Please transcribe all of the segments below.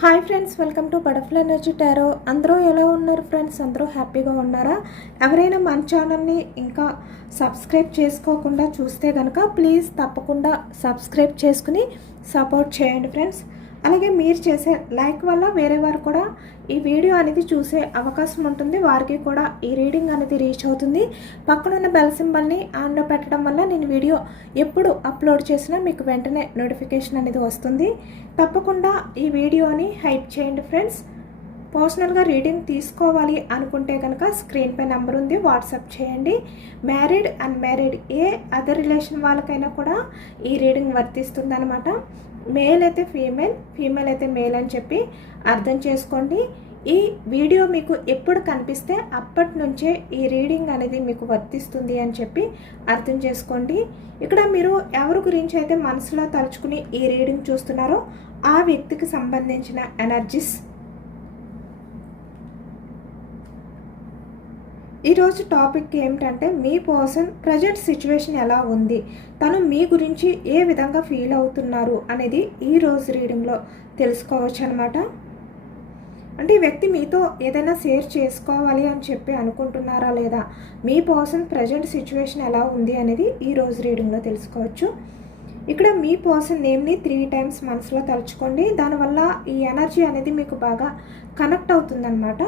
Hi friends, welcome to butterfly energy tarot. అందరూ ఎలా ఉన్నారు ఫ్రెండ్స్? అందరూ హ్యాపీగా ఉన్నారా? ఎవరైనా మన ఛానల్ని ఇంకా సబ్స్క్రైబ్ చేసుకోకుండా చూస్తే కనుక ప్లీజ్ తప్పకుండా సబ్స్క్రైబ్ చేసుకుని సపోర్ట్ చేయండి ఫ్రెండ్స్. అలాగే మీరు చేసే లైక్ వల్ల వేరే వారు కూడా ఈ వీడియో అనేది చూసే అవకాశం ఉంటుంది. వారికి కూడా ఈ రీడింగ్ అనేది రీచ్ అవుతుంది. పక్కనున్న బెల్ సింబల్ని ఆన్లో పెట్టడం వల్ల నేను వీడియో ఎప్పుడు అప్లోడ్ చేసినా మీకు వెంటనే నోటిఫికేషన్ అనేది వస్తుంది. తప్పకుండా ఈ వీడియోని హైప్ చేయండి ఫ్రెండ్స్. పర్సనల్గా రీడింగ్ తీసుకోవాలి అనుకుంటే కనుక స్క్రీన్పై నెంబర్ ఉంది, వాట్సాప్ చేయండి. మ్యారీడ్ అన్మ్యారీడ్ ఏ అదర్ రిలేషన్ వాళ్ళకైనా కూడా ఈ రీడింగ్ వర్తిస్తుంది అనమాట. మేల్ అయితే ఫీమేల్, ఫీమేల్ అయితే మేల్ అని చెప్పి అర్థం చేసుకోండి. ఈ వీడియో మీకు ఎప్పుడు కనిపిస్తే అప్పటి నుంచే ఈ రీడింగ్ అనేది మీకు వర్తిస్తుంది అని చెప్పి అర్థం చేసుకోండి. ఇక్కడ మీరు ఎవరి గురించి అయితే మనసులో తలుచుకుని ఈ రీడింగ్ చూస్తున్నారో ఆ వ్యక్తికి సంబంధించిన ఎనర్జీస్. ఈరోజు టాపిక్ ఏమిటంటే మీ పర్సన్ ప్రజెంట్ సిచ్యువేషన్ ఎలా ఉంది, తను మీ గురించి ఏ విధంగా ఫీల్ అవుతున్నారు అనేది ఈరోజు రీడింగ్లో తెలుసుకోవచ్చు అనమాట. అంటే ఈ వ్యక్తి మీతో ఏదైనా షేర్ చేసుకోవాలి అని చెప్పి అనుకుంటున్నారా లేదా, మీ పర్సన్ ప్రజెంట్ సిచ్యువేషన్ ఎలా ఉంది అనేది ఈరోజు రీడింగ్లో తెలుసుకోవచ్చు. ఇక్కడ మీ పర్సన్ నేమ్ని 3 times మనసులో తలుచుకోండి. దానివల్ల ఈ ఎనర్జీ అనేది మీకు బాగా కనెక్ట్ అవుతుందన్నమాట.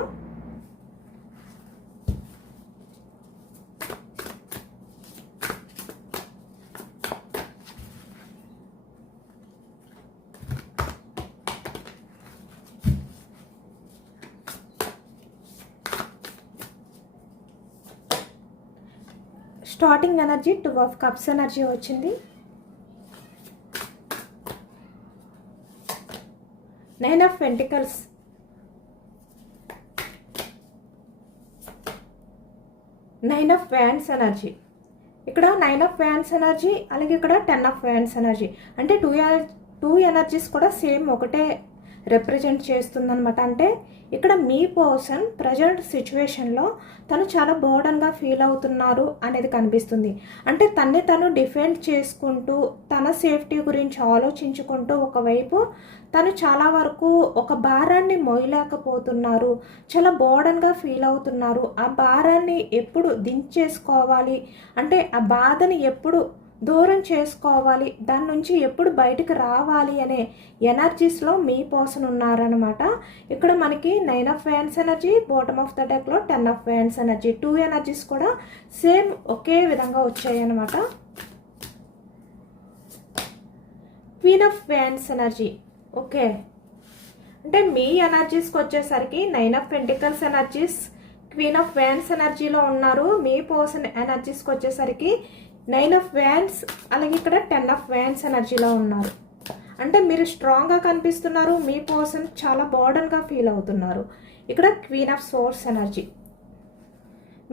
Starting energy 2 of Cups energy వచ్చింది. 9 of Pentacles, 9 of Wands energy. ఇక్కడ 9 of Wands ఎనర్జీ, అలాగే ఇక్కడ 10 of Wands ఎనర్జీ. అంటే టూ ఎనర్జీస్ కూడా సేమ్ ఒకటే రిప్రజెంట్ చేస్తుందన్నమాట. అంటే ఇక్కడ మీ పర్సన్ ప్రజెంట్ సిచ్యువేషన్లో తను చాలా బర్డన్గా ఫీల్ అవుతున్నారు అనేది కనిపిస్తుంది. అంటే తన్ని తను డిఫెండ్ చేసుకుంటూ తన సేఫ్టీ గురించి ఆలోచించుకుంటూ ఒకవైపు తను చాలా వరకు ఒక భారాన్ని మోయలేకపోతున్నారు, చాలా బర్డన్గా ఫీల్ అవుతున్నారు. ఆ భారాన్ని ఎప్పుడు దించేసుకోవాలి, అంటే ఆ బాధని ఎప్పుడు దూరం చేసుకోవాలి, దాని నుంచి ఎప్పుడు బయటకు రావాలి అనే ఎనర్జీస్లో మీ పర్సన్ ఉన్నారనమాట. ఇక్కడ మనకి 9 of Wands energy, bottom of the డెక్లో 10 of Wands ఎనర్జీ, 2 ఎనర్జీస్ కూడా సేమ్ ఒకే విధంగా వచ్చాయి అనమాట. Queen of Wands energy. Okay, అంటే మీ ఎనర్జీస్కి వచ్చేసరికి 9 of Pentacles energies, queen of Wands ఎనర్జీలో ఉన్నారు. మీ పర్సన్ ఎనర్జీస్కి వచ్చేసరికి 9 of Wands, అలాగే ఇక్కడ 10 of Wands ఎనర్జీలో ఉన్నారు. అంటే మీరు స్ట్రాంగ్గా కనిపిస్తున్నారు, మీ పర్సన్ చాలా బర్డన్గా ఫీల్ అవుతున్నారు. ఇక్కడ queen of source energy.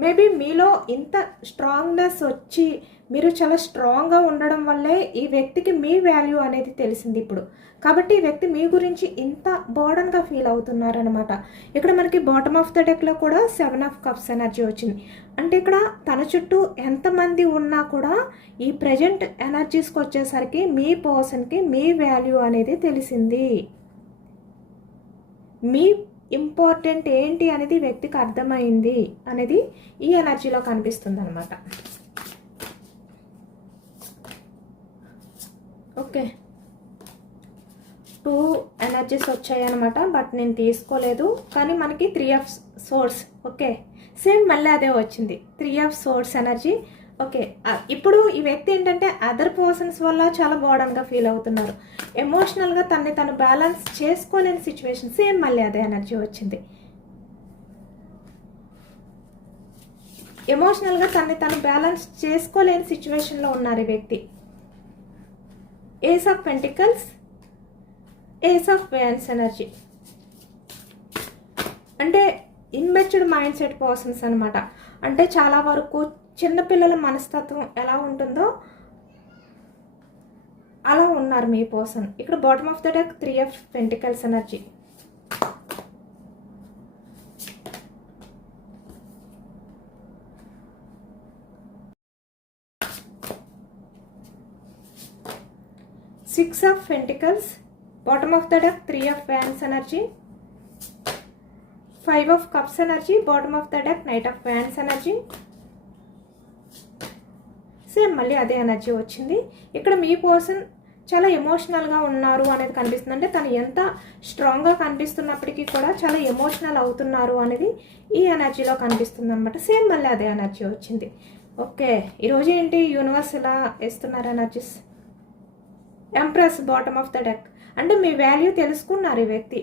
Maybe మీలో ఇంత స్ట్రాంగ్నెస్ వచ్చి మీరు చాలా స్ట్రాంగ్గా ఉండడం వల్లే ఈ వ్యక్తికి మీ వాల్యూ అనేది తెలిసింది ఇప్పుడు. కాబట్టి ఈ వ్యక్తి మీ గురించి ఇంత బర్డన్గా ఫీల్ అవుతున్నారనమాట. ఇక్కడ మనకి బాటమ్ ఆఫ్ ద డెక్లో కూడా 7 of Cups ఎనర్జీ వచ్చింది. అంటే ఇక్కడ తన చుట్టూ ఎంతమంది ఉన్నా కూడా ఈ ప్రజెంట్ ఎనర్జీస్కి వచ్చేసరికి మీ పర్సన్కి మీ వాల్యూ అనేది తెలిసింది. మీ ఇంపార్టెంట్ ఏంటి అనేది వ్యక్తికి అర్థమైంది అనేది ఈ ఎనర్జీలో కనిపిస్తుంది అనమాట. ఓకే, 2 ఎనర్జీస్ వచ్చాయి అనమాట, బట్ నేను తీసుకోలేదు. కానీ మనకి 3 of Swords. ఓకే, సేమ్ మళ్ళీ అదే వచ్చింది, 3 of Swords ఎనర్జీ. ఓకే, ఇప్పుడు ఈ వ్యక్తి ఏంటంటే అదర్ పర్సన్స్ వల్ల చాలా బర్డన్గా ఫీల్ అవుతున్నారు, ఎమోషనల్గా తనని తను బ్యాలెన్స్ చేసుకోలేని సిచ్యువేషన్. సేమ్ మళ్ళీ అదే ఎనర్జీ వచ్చింది. ఎమోషనల్గా తనని తను బ్యాలెన్స్ చేసుకోలేని సిచ్యువేషన్లో ఉన్నారు ఈ వ్యక్తి. Ace of pentacles, ace of wands energy. అంటే ఇన్మెచ్యూర్డ్ మైండ్ సెట్ పర్సన్స్ అనమాట. అంటే చాలా వరకు చిన్నపిల్లల మనస్తత్వం ఎలా ఉంటుందో అలా ఉన్నారు మీ పర్సన్. ఇక్కడ bottom of the deck 3 of Pentacles energy. Six of Pentacles, bottom of the deck 3 of wands energy, 5 of cups energy, bottom of the deck knight of wands energy. Same మళ్ళీ అదే ఎనర్జీ వచ్చింది. ఇక్కడ మీ person చాలా ఎమోషనల్గా ఉన్నారు అనేది కనిపిస్తుంది. అంటే తను ఎంత స్ట్రాంగ్గా కనిపిస్తున్నప్పటికీ కూడా చాలా ఎమోషనల్ అవుతున్నారు అనేది ఈ ఎనర్జీలో కనిపిస్తుంది అనమాట. సేమ్ మళ్ళీ అదే ఎనర్జీ వచ్చింది. ఓకే, ఈరోజు ఏంటి యూనివర్స్ ఇలా ఇస్తున్నారు energies. Empress bottom of the deck, అంటే మీ వాల్యూ తెలుసుకున్నారు ఈ వ్యక్తి,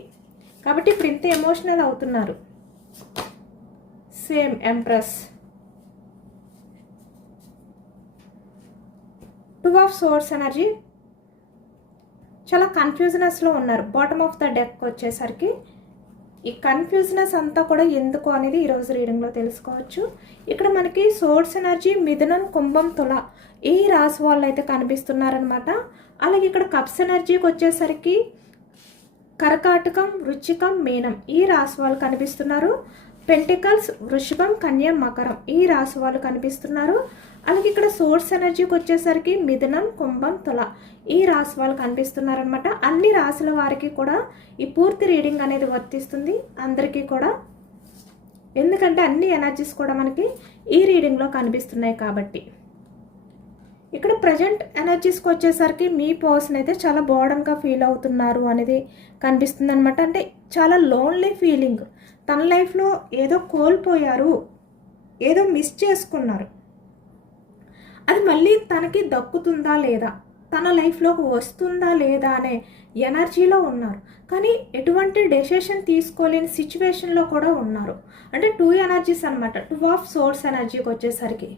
కాబట్టి ఇప్పుడు ఇంత ఎమోషనల్ అవుతున్నారు. Same empress, 2 of swords energy, చాలా కన్ఫ్యూజనెస్లో ఉన్నారు. బాటమ్ ఆఫ్ ద డెక్ వచ్చేసరికి ఈ కన్ఫ్యూజనెస్ అంతా కూడా ఎందుకు అనేది ఈరోజు రీడింగ్లో తెలుసుకోవచ్చు. ఇక్కడ మనకి సోర్స్ ఎనర్జీ మిథునం, కుంభం, తుల ఈ రాశి వాళ్ళు అయితే కనిపిస్తున్నారనమాట. అలాగే ఇక్కడ కప్స్ ఎనర్జీకి వచ్చేసరికి కర్కాటకం, వృశ్చికం, మీనం ఈ రాశి వాళ్ళు కనిపిస్తున్నారు. పెంటికల్స్, వృషభం, కన్య, మకరం ఈ రాశి వాళ్ళు కనిపిస్తున్నారు. అలాగే ఇక్కడ సోర్స్ ఎనర్జీకి వచ్చేసరికి మిథునం, కుంభం, తుల ఈ రాశి వాళ్ళు కనిపిస్తున్నారనమాట. అన్ని రాశుల వారికి కూడా ఈ పూర్తి రీడింగ్ అనేది వర్తిస్తుంది అందరికీ కూడా, ఎందుకంటే అన్ని ఎనర్జీస్ కూడా మనకి ఈ రీడింగ్లో కనిపిస్తున్నాయి కాబట్టి. ఇక్కడ ప్రజెంట్ ఎనర్జీస్కి వచ్చేసరికి మీ పర్సన్ అయితే చాలా బోర్డన్గా ఫీల్ అవుతున్నారు అనేది కనిపిస్తుంది అనమాట. అంటే చాలా లోన్లీ ఫీలింగ్, తన లైఫ్లో ఏదో కోల్పోయారు, ఏదో మిస్ చేసుకున్నారు, అది మళ్ళీ తనకి దక్కుతుందా లేదా, తన లైఫ్లోకి వస్తుందా లేదా అనే ఎనర్జీలో ఉన్నారు. కానీ ఎటువంటి డెసిషన్ తీసుకోలేని సిచ్యువేషన్లో కూడా ఉన్నారు. అంటే 2 ఎనర్జీస్ అనమాట. 2 ఆఫ్ సోర్స్ ఎనర్జీకి వచ్చేసరికి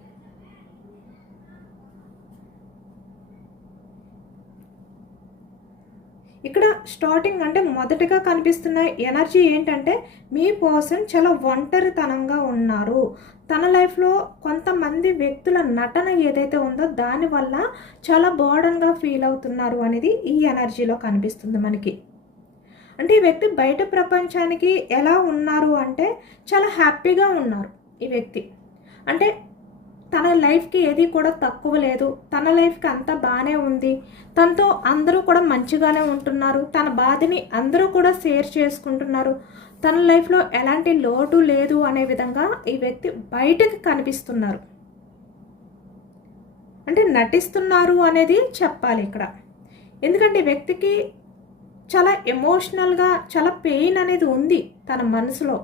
ఇక్కడ స్టార్టింగ్ అంటే మొదటగా కనిపిస్తున్న ఎనర్జీ ఏంటంటే మీ పర్సన్ చాలా ఒంటరితనంగా ఉన్నారు. తన లైఫ్లో కొంతమంది వ్యక్తుల నటన ఏదైతే ఉందో దానివల్ల చాలా బర్డన్గా ఫీల్ అవుతున్నారు అనేది ఈ ఎనర్జీలో కనిపిస్తుంది మనకి. అంటే ఈ వ్యక్తి బయట ప్రపంచానికి ఎలా ఉన్నారు అంటే చాలా హ్యాపీగా ఉన్నారు ఈ వ్యక్తి. అంటే తన లైఫ్కి ఏది కూడా తక్కువ లేదు, తన లైఫ్కి అంతా బాగానే ఉంది, తనతో అందరూ కూడా మంచిగానే ఉంటున్నారు, తన బాధని అందరూ కూడా షేర్ చేసుకుంటున్నారు, తన లైఫ్లో ఎలాంటి లోటు లేదు అనే విధంగా ఈ వ్యక్తి బయటకు కనిపిస్తున్నారు. అంటే నటిస్తున్నారు అనేది చెప్పాలి ఇక్కడ. ఎందుకంటే ఈ వ్యక్తికి చాలా ఎమోషనల్గా చాలా పెయిన్ అనేది ఉంది తన మనసులో.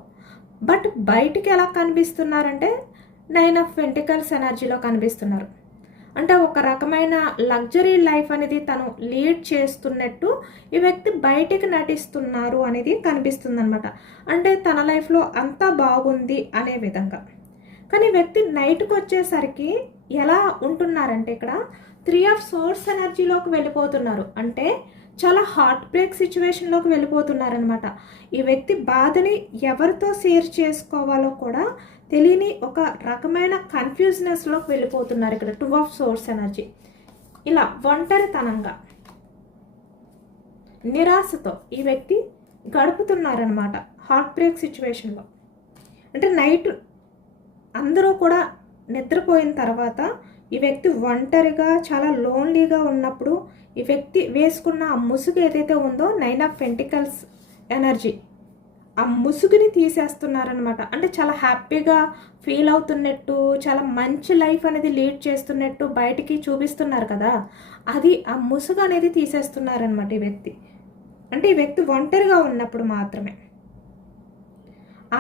బట్ బయటికి ఎలా కనిపిస్తున్నారంటే 9 ఆఫ్ పెంటికల్స్ ఎనర్జీలో కనిపిస్తున్నారు. అంటే ఒక రకమైన లగ్జరీ లైఫ్ అనేది తను లీడ్ చేస్తున్నట్టు ఈ వ్యక్తి బయటికి నటిస్తున్నారు అనేది కనిపిస్తుంది అనమాట. అంటే తన లైఫ్లో అంతా బాగుంది అనే విధంగా. కానీ వ్యక్తి నైట్కి వచ్చేసరికి ఎలా ఉంటున్నారంటే ఇక్కడ 3 ఆఫ్ సోర్స్ ఎనర్జీలోకి వెళ్ళిపోతున్నారు. అంటే చాలా హార్ట్ బ్రేక్ సిచ్యువేషన్లోకి వెళ్ళిపోతున్నారనమాట. ఈ వ్యక్తి బాధని ఎవరితో షేర్ చేసుకోవాలో కూడా తెలియని ఒక రకమైన కన్ఫ్యూజ్నెస్లోకి వెళ్ళిపోతున్నారు ఇక్కడ 2 ఆఫ్ సోర్స్ ఎనర్జీ. ఇలా ఒంటరితనంగా నిరాశతో ఈ వ్యక్తి గడుపుతున్నారనమాట హార్ట్ బ్రేక్ సిచ్యువేషన్లో. అంటే నైట్ అందరూ కూడా నిద్రపోయిన తర్వాత ఈ వ్యక్తి ఒంటరిగా చాలా లోన్లీగా ఉన్నప్పుడు ఈ వ్యక్తి వేసుకున్న ఆ ముసుగు ఏదైతే ఉందో 9 ఆఫ్ పెంటికల్స్ ఎనర్జీ ఆ ముసుగుని తీసేస్తున్నారనమాట. అంటే చాలా హ్యాపీగా ఫీల్ అవుతున్నట్టు, చాలా మంచి లైఫ్ అనేది లీడ్ చేస్తున్నట్టు బయటికి చూపిస్తున్నారు కదా, అది ఆ ముసుగు అనేది తీసేస్తున్నారనమాట ఈ వ్యక్తి. అంటే ఈ వ్యక్తి ఒంటరిగా ఉన్నప్పుడు మాత్రమే.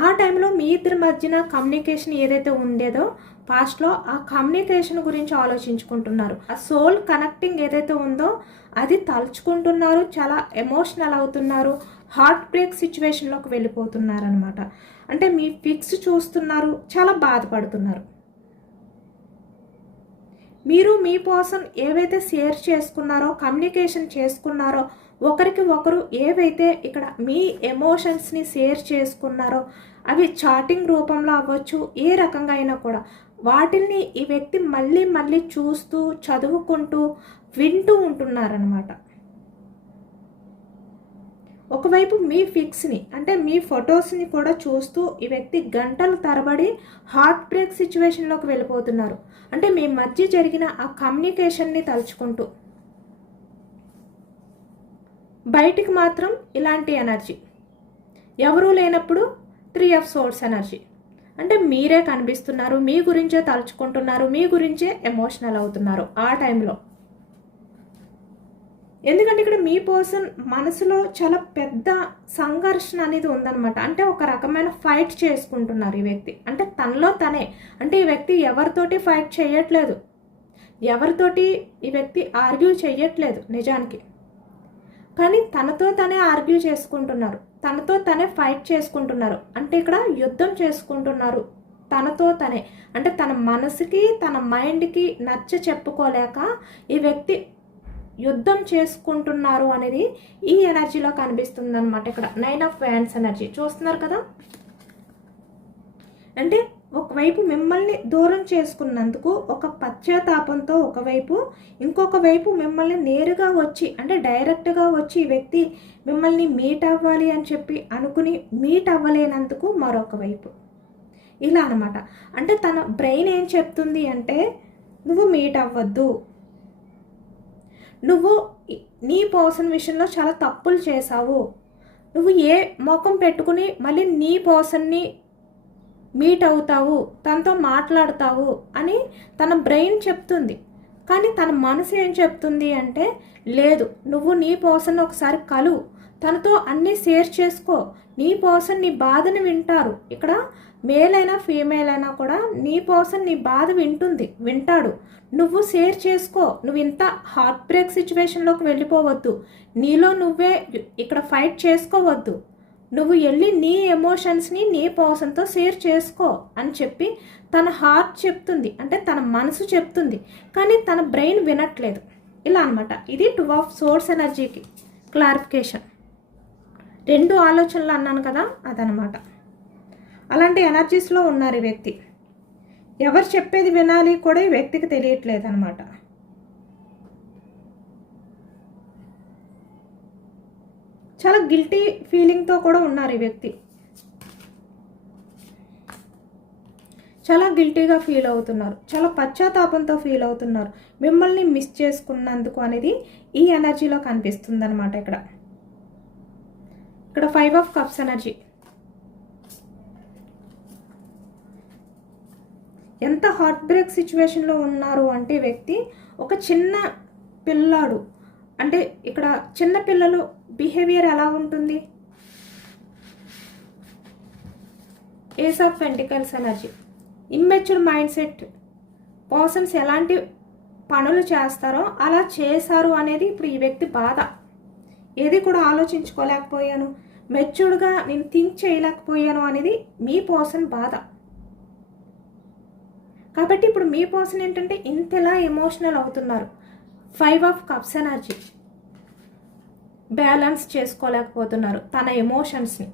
ఆ టైంలో మీ ఇద్దరి మధ్యన కమ్యూనికేషన్ ఏదైతే ఉండేదో పాస్ట్లో ఆ కమ్యూనికేషన్ గురించి ఆలోచించుకుంటున్నారు. ఆ సోల్ కనెక్టింగ్ ఏదైతే ఉందో అది తలుచుకుంటున్నారు, చాలా ఎమోషనల్ అవుతున్నారు, హార్ట్ బ్రేక్ సిచ్యువేషన్లోకి వెళ్ళిపోతున్నారు అనమాట. అంటే మీ ఫిక్స్ చూస్తున్నారు, చాలా బాధపడుతున్నారు. మీరు మీ పర్సన్ ఏవైతే షేర్ చేసుకున్నారో, కమ్యూనికేషన్ చేసుకున్నారో, ఒకరికి ఒకరు ఏవైతే ఇక్కడ మీ ఎమోషన్స్ని షేర్ చేసుకున్నారో అవి చాటింగ్ రూపంలో అవ్వచ్చు, ఏ రకంగా అయినా కూడా వాటిని ఈ వ్యక్తి మళ్ళీ మళ్ళీ చూస్తూ చదువుకుంటూ వింటూ ఉంటున్నారనమాట. ఒకవైపు మీ ఫిక్స్ని అంటే మీ ఫొటోస్ని కూడా చూస్తూ ఈ వ్యక్తి గంటల తరబడి హార్ట్ బ్రేక్ సిచ్యువేషన్లోకి వెళ్ళిపోతున్నారు. అంటే మీ మధ్య జరిగిన ఆ కమ్యూనికేషన్ని తలుచుకుంటూ. బయటికి మాత్రం ఇలాంటి ఎనర్జీ. ఎవరూ లేనప్పుడు 3 ఆఫ్ సోర్స్ ఎనర్జీ. అంటే మీరే కనిపిస్తున్నారు, మీ గురించే తలుచుకుంటున్నారు, మీ గురించే ఎమోషనల్ అవుతున్నారు ఆ టైంలో. ఎందుకంటే ఇక్కడ మీ పర్సన్ మనసులో చాలా పెద్ద సంఘర్షణ అనేది ఉందన్నమాట. అంటే ఒక రకమైన ఫైట్ చేసుకుంటున్నారు ఈ వ్యక్తి. అంటే తనలో తనే. అంటే ఈ వ్యక్తి ఎవరితోటి ఫైట్ చేయట్లేదు, ఎవరితోటి ఈ వ్యక్తి ఆర్గ్యూ చేయట్లేదు నిజానికి. కానీ తనతో తనే ఆర్గ్యూ చేసుకుంటున్నారు, తనతో తనే ఫైట్ చేసుకుంటున్నారు. అంటే ఇక్కడ యుద్ధం చేసుకుంటున్నారు తనతో తనే. అంటే తన మనసుకి తన మైండ్కి నచ్చ చెప్పుకోలేక ఈ వ్యక్తి యుద్ధం చేసుకుంటున్నారు అనేది ఈ ఎనర్జీలో కనిపిస్తుంది అనమాట. ఇక్కడ 9 ఆఫ్ వ్యాండ్స్ ఎనర్జీ చూస్తున్నారు కదా. అంటే ఒకవైపు మిమ్మల్ని దూరం చేసుకున్నందుకు ఒక పశ్చాత్తాపంతో ఒకవైపు, ఇంకొక వైపు మిమ్మల్ని నేరుగా వచ్చి అంటే డైరెక్ట్గా వచ్చి ఈ వ్యక్తి మిమ్మల్ని మీట్ అవ్వాలి అని చెప్పి అనుకుని మీట్ అవ్వలేనందుకు మరొక వైపు. ఇలా అనమాట. అంటే తన బ్రెయిన్ ఏం చెప్తుంది అంటే నువ్వు మీట్ అవ్వద్దు, నువ్వు నీ పర్సన్ విషయంలో చాలా తప్పులు చేశావు, నువ్వు ఏ మోకం పెట్టుకుని మళ్ళీ నీ పర్సన్ని మీట్ అవుతావు, తనతో మాట్లాడతావు అని తన బ్రెయిన్ చెప్తుంది. కానీ తన మనసు ఏం చెప్తుంది అంటే లేదు, నువ్వు నీ పర్సన్ ఒకసారి కలువు, తనతో అన్నీ షేర్ చేసుకో, నీ పర్సన్ నీ బాధని వింటారు. ఇక్కడ మేల్ అయినా ఫీమేల్ అయినా కూడా నీ పర్సన్ నీ బాధ వింటాడు. నువ్వు షేర్ చేసుకో, నువ్వు ఇంత హార్ట్ బ్రేక్ సిచ్యువేషన్లోకి వెళ్ళిపోవద్దు, నీలో నువ్వే ఇక్కడ ఫైట్ చేసుకోవద్దు, నువ్వు వెళ్ళి నీ ఎమోషన్స్ని నీ పర్సన్తో షేర్ చేసుకో అని చెప్పి తన హార్ట్ చెప్తుంది. అంటే తన మనసు చెప్తుంది, కానీ తన బ్రెయిన్ వినట్లేదు. ఇలా అనమాట. ఇది 2 ఆఫ్ సోర్స్ ఎనర్జీకి క్లారిఫికేషన్. 2 ఆలోచనలు అన్నాను కదా, అదనమాట. అలాంటి ఎనర్జీస్లో ఉన్నారు ఈ వ్యక్తి. ఎవరు చెప్పేది వినాలి కూడా ఈ వ్యక్తికి తెలియట్లేదు అనమాట. చాలా గిల్టీ ఫీలింగ్తో కూడా ఉన్నారు ఈ వ్యక్తి. చాలా గిల్టీగా ఫీల్ అవుతున్నారు, చాలా పశ్చాత్తాపంతో ఫీల్ అవుతున్నారు మిమ్మల్ని మిస్ చేసుకున్నందుకు అనేది ఈ ఎనర్జీలో కనిపిస్తుంది అనమాట. ఇక్కడ 5 ఆఫ్ కప్స్ ఎనర్జీ. ఎంత హార్ట్ బ్రేక్ సిచ్యువేషన్లో ఉన్నారు అంటే వ్యక్తి ఒక చిన్న పిల్లాడు. అంటే ఇక్కడ చిన్న పిల్లలు బిహేవియర్ ఎలా ఉంటుంది? Ace of pentacles energy. Immature mindset persons ఎలాంటి పనులు చేస్తారో అలా చేశారు అనేది ఇప్పుడు ఈ వ్యక్తి బాధ. ఏది కూడా ఆలోచించుకోలేకపోయాను, మెచ్యూర్డ్గా నేను థింక్ చేయలేకపోయాను అనేది మీ పర్సన్ బాధ. కాబట్టి ఇప్పుడు మీ పర్సన్ ఏంటంటే ఇంతలా ఎమోషనల్ అవుతున్నారు. 5 ఆఫ్ కప్స్ ఎనర్జీ. బ్యాలెన్స్ చేసుకోలేకపోతున్నారు తన ఎమోషన్స్ని.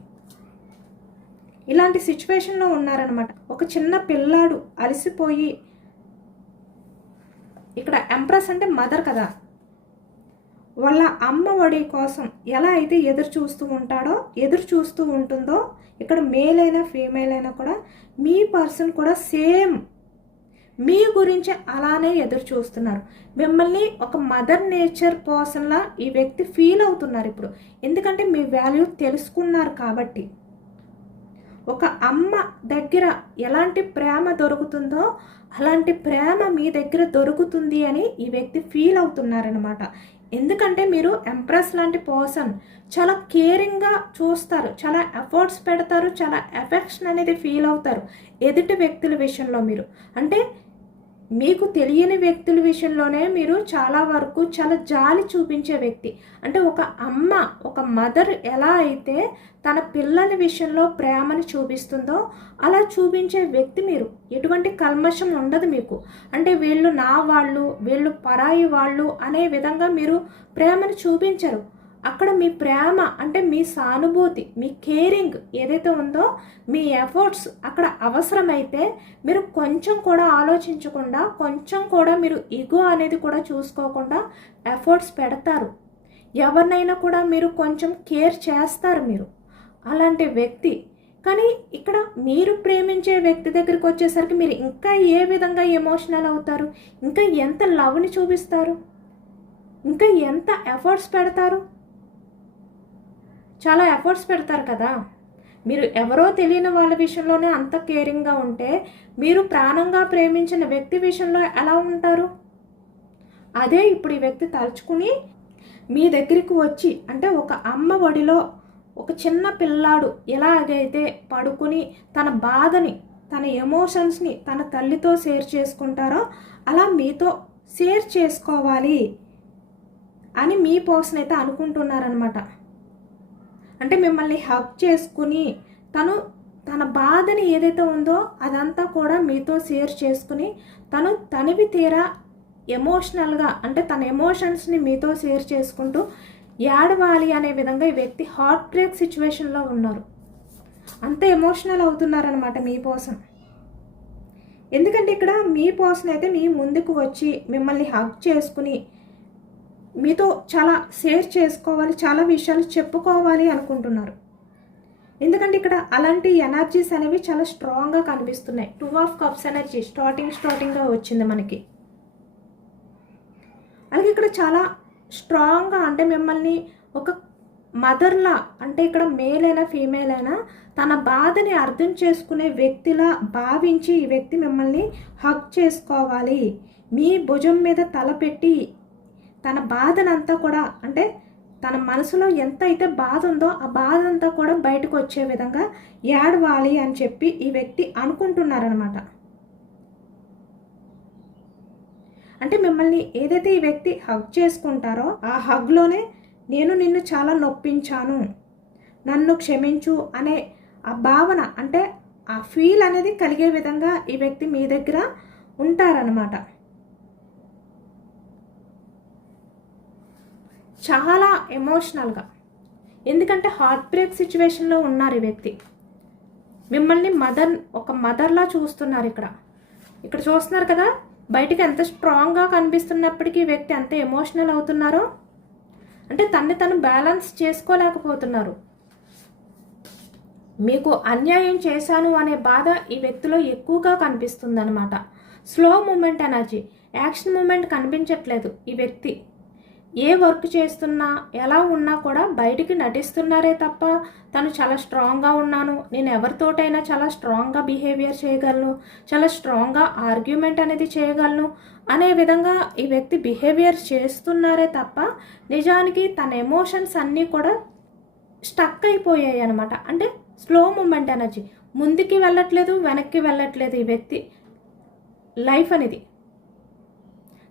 ఇలాంటి సిచ్యువేషన్లో ఉన్నారనమాట. ఒక చిన్న పిల్లాడు అలసిపోయి, ఇక్కడ ఎంప్రెస్ అంటే మదర్ కదా, వాళ్ళ అమ్మ ఒడి కోసం ఎలా అయితే ఎదురు చూస్తూ ఉంటుందో ఇక్కడ మేల్ అయినా ఫీమేల్ అయినా కూడా మీ పర్సన్ కూడా సేమ్ మీ గురించి అలానే ఎదురు చూస్తున్నారు. మిమ్మల్ని ఒక మదర్ నేచర్ పర్సన్లా ఈ వ్యక్తి ఫీల్ అవుతున్నారు ఇప్పుడు. ఎందుకంటే మీ వాల్యూ తెలుసుకున్నారు కాబట్టి. ఒక అమ్మ దగ్గర ఎలాంటి ప్రేమ దొరుకుతుందో అలాంటి ప్రేమ మీ దగ్గర దొరుకుతుంది అని ఈ వ్యక్తి ఫీల్ అవుతున్నారనమాట. ఎందుకంటే మీరు ఎంప్రెస్ లాంటి పర్సన్, చాలా కేరింగ్గా చూస్తారు, చాలా ఎఫర్ట్స్ పెడతారు, చాలా ఎఫెక్షన్ అనేది ఫీల్ అవుతారు ఎదుటి వ్యక్తుల విషయంలో. మీరు అంటే మీకు తెలియని వ్యక్తుల విషయంలోనే మీరు చాలా వరకు చాలా జాలి చూపించే వ్యక్తి. అంటే ఒక అమ్మ, ఒక మదర్ ఎలా అయితే తన పిల్లల విషయంలో ప్రేమను చూపిస్తుందో అలా చూపించే వ్యక్తి మీరు. ఎటువంటి కల్మషం ఉండదు మీకు. అంటే వీళ్ళు నా వాళ్ళు, వీళ్ళు పరాయి వాళ్ళు అనే విధంగా మీరు ప్రేమను చూపించరు. అక్కడ మీ ప్రేమ అంటే మీ సానుభూతి, మీ కేరింగ్ ఏదైతే ఉందో, మీ ఎఫర్ట్స్ అక్కడ అవసరమైతే మీరు కొంచెం కూడా ఆలోచించకుండా, కొంచెం కూడా మీరు ఈగో అనేది కూడా చూసుకోకుండా ఎఫర్ట్స్ పెడతారు. ఎవరినైనా కూడా మీరు కొంచెం కేర్ చేస్తారు మీరు. అలాంటి వ్యక్తి. కానీ ఇక్కడ మీరు ప్రేమించే వ్యక్తి దగ్గరికి వచ్చేసరికి మీరు ఇంకా ఏ విధంగా ఎమోషనల్ అవుతారు, ఇంకా ఎంత లవ్ని చూపిస్తారు, ఇంకా ఎంత ఎఫర్ట్స్ పెడతారు. చాలా ఎఫర్ట్స్ పెడతారు కదా. మీరు ఎవరో తెలియని వాళ్ళ విషయంలోనే అంత కేరింగ్గా ఉంటే మీరు ప్రాణంగా ప్రేమించిన వ్యక్తి విషయంలో ఎలా ఉంటారు? అదే ఇప్పుడు ఈ వ్యక్తి తలుచుకుని మీ దగ్గరికి వచ్చి, అంటే ఒక అమ్మ ఒడిలో ఒక చిన్న పిల్లాడు ఎలాగైతే పడుకుని తన బాధని, తన ఎమోషన్స్ని తన తల్లితో షేర్ చేసుకుంటారో అలా మీతో షేర్ చేసుకోవాలి అని మీ పర్సన్ అయితే అనుకుంటున్నారనమాట. అంటే మిమ్మల్ని హగ్ చేసుకుని తన బాధని ఏదైతే ఉందో అదంతా కూడా మీతో షేర్ చేసుకుని తనివి తీరా ఎమోషనల్గా, అంటే తన ఎమోషన్స్ని మీతో షేర్ చేసుకుంటూ ఏడవాలి అనే విధంగా ఈ వ్యక్తి హార్ట్ బ్రేక్ సిచ్యువేషన్లో ఉన్నారు. అంత ఎమోషనల్ అవుతున్నారనమాట మీ పర్సన్. ఎందుకంటే ఇక్కడ మీ పర్సన్ అయితే మీ ముందుకు వచ్చి మిమ్మల్ని హగ్ చేసుకుని మీతో చాలా షేర్ చేసుకోవాలి, చాలా విషయాలు చెప్పుకోవాలి అనుకుంటున్నారు. ఎందుకంటే ఇక్కడ అలాంటి ఎనర్జీస్ అనేవి చాలా స్ట్రాంగ్గా కనిపిస్తున్నాయి. 2 ఆఫ్ కప్స్ ఎనర్జీ స్టార్టింగ్గా వచ్చింది మనకి. అలాగే ఇక్కడ చాలా స్ట్రాంగ్గా, అంటే మిమ్మల్ని ఒక మదర్లా, అంటే ఇక్కడ మేల్ అయినా ఫీమేల్ అయినా తన బాధని అర్థం చేసుకునే వ్యక్తిలా భావించి ఈ వ్యక్తి మిమ్మల్ని హగ్ చేసుకోవాలి, మీ భుజం మీద తలపెట్టి తన బాధనంతా కూడా, అంటే తన మనసులో ఎంత అయితే బాధ ఉందో ఆ బాధ అంతా కూడా బయటకు వచ్చే విధంగా ఏడవాలి అని చెప్పి ఈ వ్యక్తి అనుకుంటున్నారనమాట. అంటే మిమ్మల్ని ఏదైతే ఈ వ్యక్తి హగ్ చేసుకుంటారో ఆ హగ్లోనే నేను నిన్ను చాలా నొప్పించాను, నన్ను క్షమించు అనే ఆ భావన, అంటే ఆ ఫీల్ అనేది కలిగే విధంగా ఈ వ్యక్తి మీ దగ్గర ఉంటారనమాట. చాలా ఎమోషనల్గా, ఎందుకంటే హార్ట్ బ్రేక్ సిచ్యువేషన్లో ఉన్నారు ఈ వ్యక్తి. మిమ్మల్ని ఒక మదర్లా చూస్తున్నారు. ఇక్కడ చూస్తున్నారు కదా, బయటికి ఎంత స్ట్రాంగ్గా కనిపిస్తున్నప్పటికీ ఈ వ్యక్తి ఎంత ఎమోషనల్ అవుతున్నారో, అంటే తను బ్యాలెన్స్ చేసుకోలేకపోతున్నారు. మీకు అన్యాయం చేశాను అనే బాధ ఈ వ్యక్తిలో ఎక్కువగా కనిపిస్తుంది అనమాట. Slow movement energy, action movement కనిపించట్లేదు ఈ వ్యక్తి. ఏ వర్క్ చేస్తున్నా ఎలా ఉన్నా కూడా బయటికి నటిస్తున్నారే తప్ప తను చాలా స్ట్రాంగ్గా ఉన్నాను, నేను ఎవరితోటైనా చాలా స్ట్రాంగ్గా బిహేవియర్ చేయగలను, చాలా స్ట్రాంగ్గా ఆర్గ్యుమెంట్ అనేది చేయగలను అనే విధంగా ఈ వ్యక్తి బిహేవియర్ చేస్తున్నారే తప్ప నిజానికి తన ఎమోషన్స్ అన్నీ కూడా స్టక్ అయిపోయాయి అనమాట. అంటే స్లో మూమెంట్ ఎనర్జీ, ముందుకి వెళ్ళట్లేదు, వెనక్కి వెళ్ళట్లేదు ఈ వ్యక్తి లైఫ్ అనేది.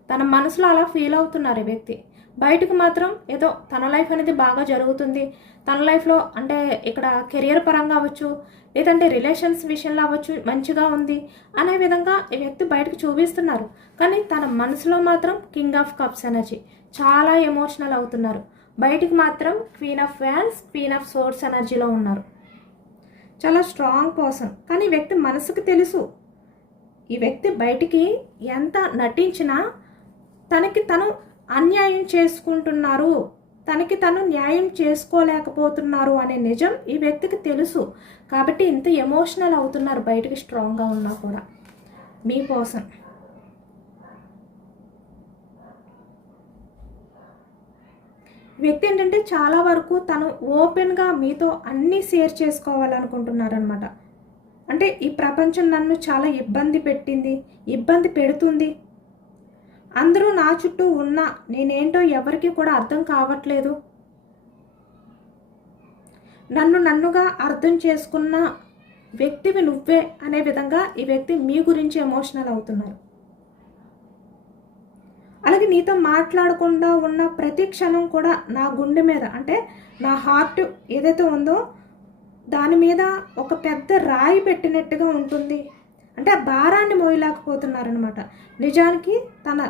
తన మనసులో అలా ఫీల్ అవుతున్నారు ఈ వ్యక్తి. బయటకు మాత్రం ఏదో తన లైఫ్ అనేది బాగా జరుగుతుంది, తన లైఫ్లో అంటే ఇక్కడ కెరియర్ పరంగా అవ్వచ్చు, లేదంటే రిలేషన్స్ విషయంలో అవ్వచ్చు మంచిగా ఉంది అనే విధంగా ఈ వ్యక్తి బయటకు చూపిస్తున్నారు. కానీ తన మనసులో మాత్రం కింగ్ ఆఫ్ కప్స్ ఎనర్జీ, చాలా ఎమోషనల్ అవుతున్నారు. బయటికి మాత్రం queen of wands, queen of swords ఎనర్జీలో ఉన్నారు. చాలా స్ట్రాంగ్ పర్సన్. కానీ ఈ వ్యక్తి మనసుకు తెలుసు, ఈ వ్యక్తి బయటికి ఎంత నటించినా తనకి తను అన్యాయం చేసుకుంటున్నారు, తనకి తను న్యాయం చేసుకోలేకపోతున్నారు అనే నిజం ఈ వ్యక్తికి తెలుసు. కాబట్టి ఇంత ఎమోషనల్ అవుతున్నారు బయటికి స్ట్రాంగ్గా ఉన్నా కూడా మీ పర్సన్. వ్యక్తి ఏంటంటే చాలా వరకు తను ఓపెన్గా మీతో అన్నీ షేర్ చేసుకోవాలనుకుంటున్నారనమాట. అంటే ఈ ప్రపంచం నన్ను చాలా ఇబ్బంది పెట్టింది, ఇబ్బంది పెడుతుంది, అందరూ నా చుట్టూ ఉన్నా నేనేంటో ఎవరికి కూడా అర్థం కావట్లేదు, నన్నుగా అర్థం చేసుకున్న వ్యక్తివి నువ్వే అనే విధంగా ఈ వ్యక్తి మీ గురించి ఎమోషనల్ అవుతున్నారు. అలాగే నీతో మాట్లాడకుండా ఉన్న ప్రతి క్షణం కూడా నా గుండె మీద, అంటే నా హార్ట్ ఏదైతే ఉందో దాని మీద ఒక పెద్ద రాయి పెట్టినట్టుగా ఉంటుంది. అంటే ఆ భారాన్ని మోయలేకపోతున్నారనమాట. నిజానికి తన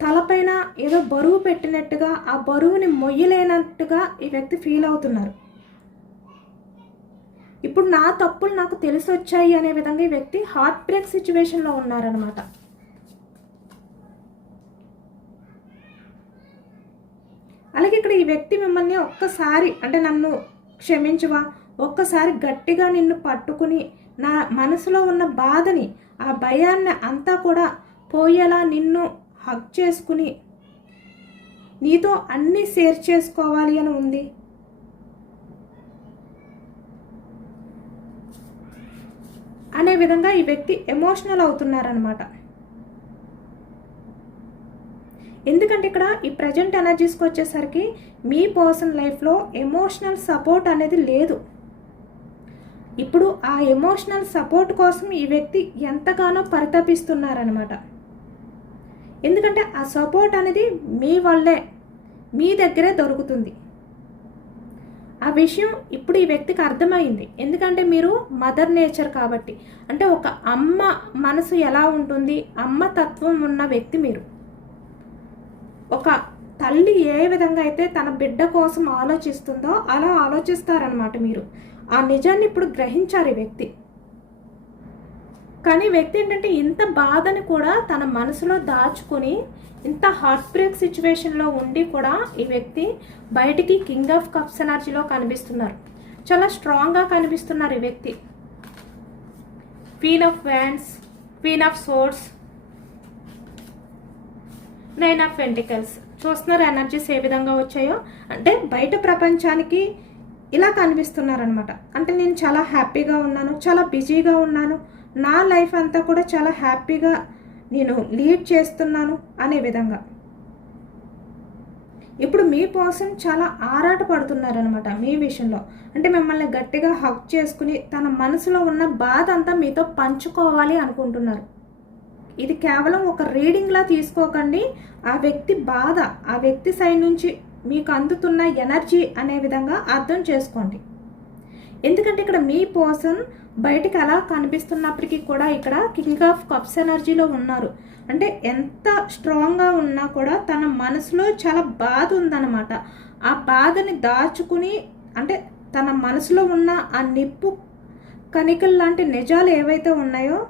తలపైన ఏదో బరువు పెట్టినట్టుగా, ఆ బరువుని మొయ్యలేనట్టుగా ఈ వ్యక్తి ఫీల్ అవుతున్నారు. ఇప్పుడు నా తప్పులు నాకు తెలిసి వచ్చాయి అనే విధంగా ఈ వ్యక్తి హార్ట్ బ్రేక్ సిచ్యువేషన్లో ఉన్నారనమాట. అలాగే ఇక్కడ ఈ వ్యక్తి మిమ్మల్ని ఒక్కసారి, అంటే నన్ను క్షమించవా, ఒక్కసారి గట్టిగా నిన్ను పట్టుకుని నా మనసులో ఉన్న బాధని, ఆ భయాన్ని అంతా కూడా పోయేలా నిన్ను హగ్ చేసుకుని నీతో అన్నీ షేర్ చేసుకోవాలి అని ఉంది. అనే విధంగా ఈ వ్యక్తి ఎమోషనల్ అవుతున్నారనమాట. ఎందుకంటే ఇక్కడ ఈ ప్రజెంట్ ఎనర్జీస్కి వచ్చేసరికి మీ పర్సన్ లైఫ్లో ఎమోషనల్ సపోర్ట్ అనేది లేదు. ఇప్పుడు ఆ ఎమోషనల్ సపోర్ట్ కోసం ఈ వ్యక్తి ఎంతగానో పరితపిస్తున్నారనమాట. ఎందుకంటే ఆ సపోర్ట్ అనేది మీ వల్లే, మీ దగ్గరే దొరుకుతుంది. ఆ విషయం ఇప్పుడు ఈ వ్యక్తికి అర్థమైంది. ఎందుకంటే మీరు మదర్ నేచర్ కాబట్టి, అంటే ఒక అమ్మ మనసు ఎలా ఉంటుంది, అమ్మ తత్వం ఉన్న వ్యక్తి మీరు. ఒక తల్లి ఏ విధంగా అయితే తన బిడ్డ కోసం ఆలోచిస్తుందో అలా ఆలోచిస్తారనమాట మీరు. ఆ నిజాన్ని ఇప్పుడు గ్రహించారు ఈ వ్యక్తి. కానీ వ్యక్తి ఏంటంటే ఇంత బాధని కూడా తన మనసులో దాచుకుని, ఇంత హార్ట్ బ్రేక్ సిచ్యువేషన్లో ఉండి కూడా ఈ వ్యక్తి బయటికి కింగ్ ఆఫ్ కప్స్ ఎనర్జీలో కనిపిస్తున్నారు. చాలా స్ట్రాంగ్గా కనిపిస్తున్నారు ఈ వ్యక్తి. Queen of wands, queen of swords, nine of pentacles. చూస్తున్నారు ఎనర్జీస్ ఏ విధంగా వచ్చాయో. అంటే బయట ప్రపంచానికి ఇలా కనిపిస్తున్నారనమాట. అంటే నేను చాలా హ్యాపీగా ఉన్నాను, చాలా బిజీగా ఉన్నాను, నా లైఫ్ అంతా కూడా చాలా హ్యాపీగా నేను లీడ్ చేస్తున్నాను అనే విధంగా. ఇప్పుడు మీ పర్సన్ చాలా ఆరాట పడుతున్నారనమాట మీ విషయంలో. అంటే మిమ్మల్ని గట్టిగా హగ్ చేసుకుని తన మనసులో ఉన్న బాధ అంతా మీతో పంచుకోవాలి అనుకుంటున్నారు. ఇది కేవలం ఒక రీడింగ్లా తీసుకోకండి. ఆ వ్యక్తి బాధ, ఆ వ్యక్తి సైడ్ నుంచి మీకు అందుతున్న ఎనర్జీ అనే విధంగా అర్థం చేసుకోండి. ఎందుకంటే ఇక్కడ మీ పర్సన్ బయటికి అలా కనిపిస్తున్నప్పటికీ కూడా ఇక్కడ కింగ్ ఆఫ్ కప్స్ ఎనర్జీలో ఉన్నారు. అంటే ఎంత స్ట్రాంగ్గా ఉన్నా కూడా తన మనసులో చాలా బాధ ఉందన్నమాట. ఆ బాధని దాచుకుని, అంటే తన మనసులో ఉన్న ఆ నిప్పు కణికలు లాంటి నిజాలు ఏవైతే ఉన్నాయో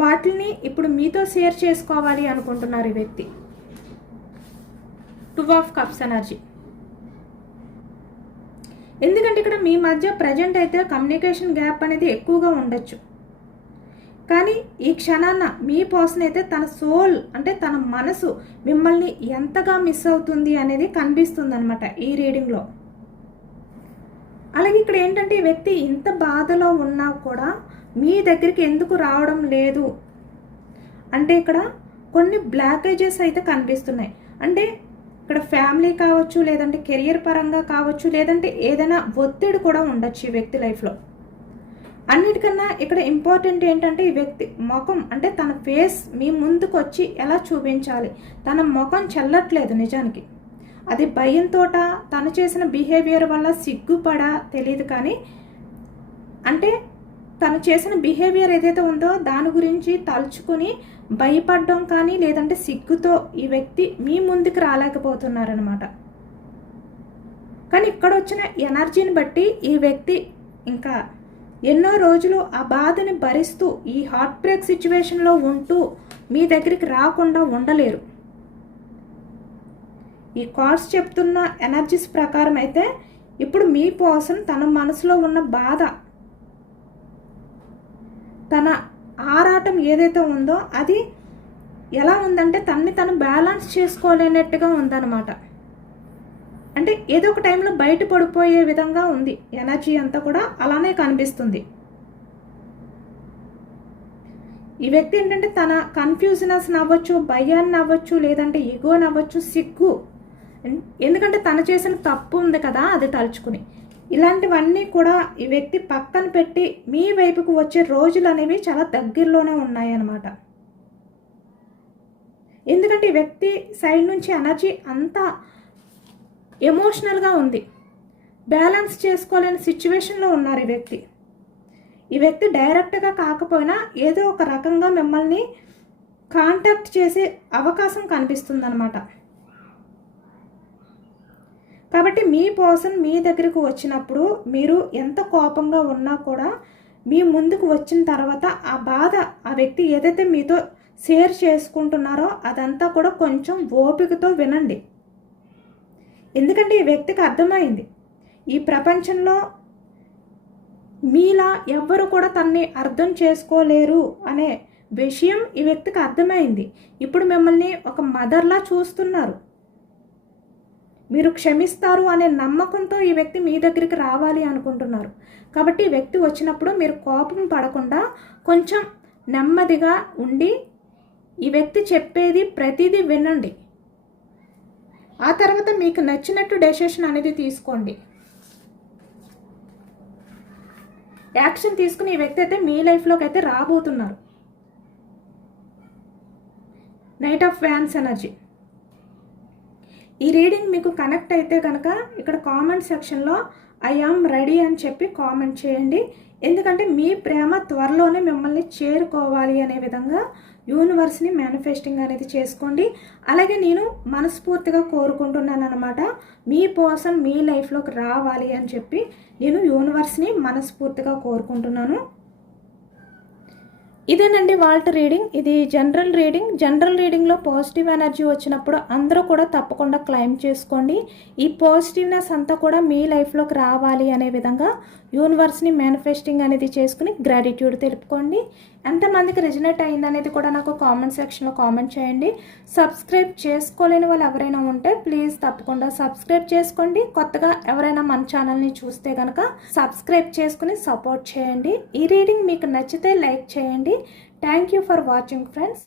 వాటిని ఇప్పుడు మీతో షేర్ చేసుకోవాలి అనుకుంటున్నారు ఈ వ్యక్తి. Two of cups energy. ఎందుకంటే ఇక్కడ మీ మధ్య ప్రజెంట్ అయితే కమ్యూనికేషన్ గ్యాప్ అనేది ఎక్కువగా ఉండొచ్చు. కానీ ఈ క్షణాన మీ పర్సన్ అయితే తన సోల్, అంటే తన మనసు మిమ్మల్ని ఎంతగా మిస్ అవుతుంది అనేది కనిపిస్తుంది అనమాట ఈ రీడింగ్లో. అలాగే ఇక్కడ ఏంటంటే ఈ వ్యక్తి ఇంత బాధలో ఉన్నా కూడా మీ దగ్గరికి ఎందుకు రావడం లేదు అంటే ఇక్కడ కొన్ని బ్లాకేజెస్ అయితే కనిపిస్తున్నాయి. అంటే ఇక్కడ ఫ్యామిలీ కావచ్చు, లేదంటే కెరియర్ పరంగా కావచ్చు, లేదంటే ఏదైనా ఒత్తిడి కూడా ఉండొచ్చు ఈ వ్యక్తి లైఫ్లో. అన్నిటికన్నా ఇక్కడ ఇంపార్టెంట్ ఏంటంటే ఈ వ్యక్తి ముఖం, అంటే తన ఫేస్ మీ ముందుకు వచ్చి ఎలా చూపించాలి, తన ముఖం చెల్లట్లేదు నిజానికి. అది భయంతోట, తను చేసిన బిహేవియర్ వల్ల సిగ్గుపడా తెలియదు, కానీ అంటే తను చేసిన బిహేవియర్ ఏదైతే ఉందో దాని గురించి తలుచుకుని భయపడడం కానీ, లేదంటే సిగ్గుతో ఈ వ్యక్తి మీ ముందుకు రాలేకపోతున్నారనమాట. కానీ ఇక్కడ వచ్చిన ఎనర్జీని బట్టి ఈ వ్యక్తి ఇంకా ఎన్నో రోజులు ఆ బాధని భరిస్తూ ఈ హార్ట్ బ్రేక్ సిచ్యువేషన్లో ఉంటూ మీ దగ్గరికి రాకుండా ఉండలేరు. ఈ కార్డ్స్ చెప్తున్న ఎనర్జీస్ ప్రకారం అయితే ఇప్పుడు మీ పర్సన్ తన మనసులో ఉన్న బాధ, తన ఆరాటం ఏదైతే ఉందో అది ఎలా ఉందంటే తను బ్యాలెన్స్ చేసుకోలేనట్టుగా ఉందన్నమాట. అంటే ఏదో ఒక టైంలో బయట పడిపోయే విధంగా ఉంది ఎనర్జీ అంతా కూడా, అలానే కనిపిస్తుంది. ఈ వ్యక్తి ఏంటంటే తన కన్ఫ్యూజనెస్ అవ్వచ్చు, భయాన్ని అవ్వచ్చు, లేదంటే ఈగోని అవ్వచ్చు, సిగ్గు, ఎందుకంటే తను చేసిన తప్పు ఉంది కదా అది తలుచుకుని, ఇలాంటివన్నీ కూడా ఈ వ్యక్తి పక్కన పెట్టి మీ వైపుకు వచ్చే రోజులు అనేవి చాలా దగ్గరలోనే ఉన్నాయన్నమాట. ఎందుకంటే ఈ వ్యక్తి సైడ్ నుంచి ఎనర్జీ అంతా ఎమోషనల్గా ఉంది, బ్యాలెన్స్ చేసుకోలేని సిచ్యువేషన్లో ఉన్నారు ఈ వ్యక్తి. ఈ వ్యక్తి డైరెక్ట్గా కాకపోయినా ఏదో ఒక రకంగా మిమ్మల్ని కాంటాక్ట్ చేసే అవకాశం కనిపిస్తుందన్నమాట. కాబట్టి మీ పర్సన్ మీ దగ్గరకు వచ్చినప్పుడు మీరు ఎంత కోపంగా ఉన్నా కూడా మీ ముందుకు వచ్చిన తర్వాత ఆ బాధ, ఆ వ్యక్తి ఏదైతే మీతో షేర్ చేసుకుంటున్నారో అదంతా కూడా కొంచెం ఓపికతో వినండి. ఎందుకంటే ఈ వ్యక్తికి అర్థమైంది ఈ ప్రపంచంలో మీలా ఎవ్వరు కూడా తన్ని అర్థం చేసుకోలేరు అనే విషయం ఈ వ్యక్తికి అర్థమైంది. ఇప్పుడు మిమ్మల్ని ఒక మదర్లా చూస్తున్నారు. మీరు క్షమిస్తారు అనే నమ్మకంతో ఈ వ్యక్తి మీ దగ్గరికి రావాలి అనుకుంటున్నారు. కాబట్టి ఈ వ్యక్తి వచ్చినప్పుడు మీరు కోపం పడకుండా కొంచెం నెమ్మదిగా ఉండి ఈ వ్యక్తి చెప్పేది ప్రతిదీ వినండి. ఆ తర్వాత మీకు నచ్చినట్టు డెసిషన్ అనేది తీసుకోండి. యాక్షన్ తీసుకుని ఈ వ్యక్తి అయితే మీ లైఫ్లోకి అయితే రాబోతున్నారు. Knight of wands energy. ఈ రీడింగ్ మీకు కనెక్ట్ అయితే కనుక ఇక్కడ కామెంట్ సెక్షన్లో ఐ ఆమ్ రెడీ అని చెప్పి కామెంట్ చేయండి. ఎందుకంటే మీ ప్రేమ త్వరలోనే మిమ్మల్ని చేరుకోవాలి అనే విధంగా యూనివర్స్ని మేనిఫెస్టింగ్ అనేది చేసుకోండి. అలాగే నేను మనస్ఫూర్తిగా కోరుకుంటున్నాను అనమాట, మీ పర్సన్ మీ లైఫ్లోకి రావాలి అని చెప్పి నేను యూనివర్స్ని మనస్ఫూర్తిగా కోరుకుంటున్నాను. ఇదేనండి వాళ్ళ రీడింగ్. ఇది జనరల్ రీడింగ్. జనరల్ రీడింగ్లో పాజిటివ్ ఎనర్జీ వచ్చినప్పుడు అందరూ కూడా తప్పకుండా క్లైమ్ చేసుకోండి. ఈ పాజిటివ్నెస్ అంతా కూడా మీ లైఫ్లోకి రావాలి అనే విధంగా యూనివర్స్ని మేనిఫెస్టింగ్ అనేది చేసుకుని గ్రాటిట్యూడ్ తెలుపుకోండి. ఎంతమందికి రెజినేట్ అయిందనేది కూడా నాకు కామెంట్ సెక్షన్లో కామెంట్ చేయండి. సబ్స్క్రైబ్ చేసుకోలేని వాళ్ళు ఎవరైనా ఉంటే ప్లీజ్ తప్పకుండా సబ్స్క్రైబ్ చేసుకోండి. కొత్తగా ఎవరైనా మన ఛానల్ని చూస్తే కనుక సబ్స్క్రైబ్ చేసుకుని సపోర్ట్ చేయండి. ఈ రీడింగ్ మీకు నచ్చితే లైక్ చేయండి. Thank you for watching friends.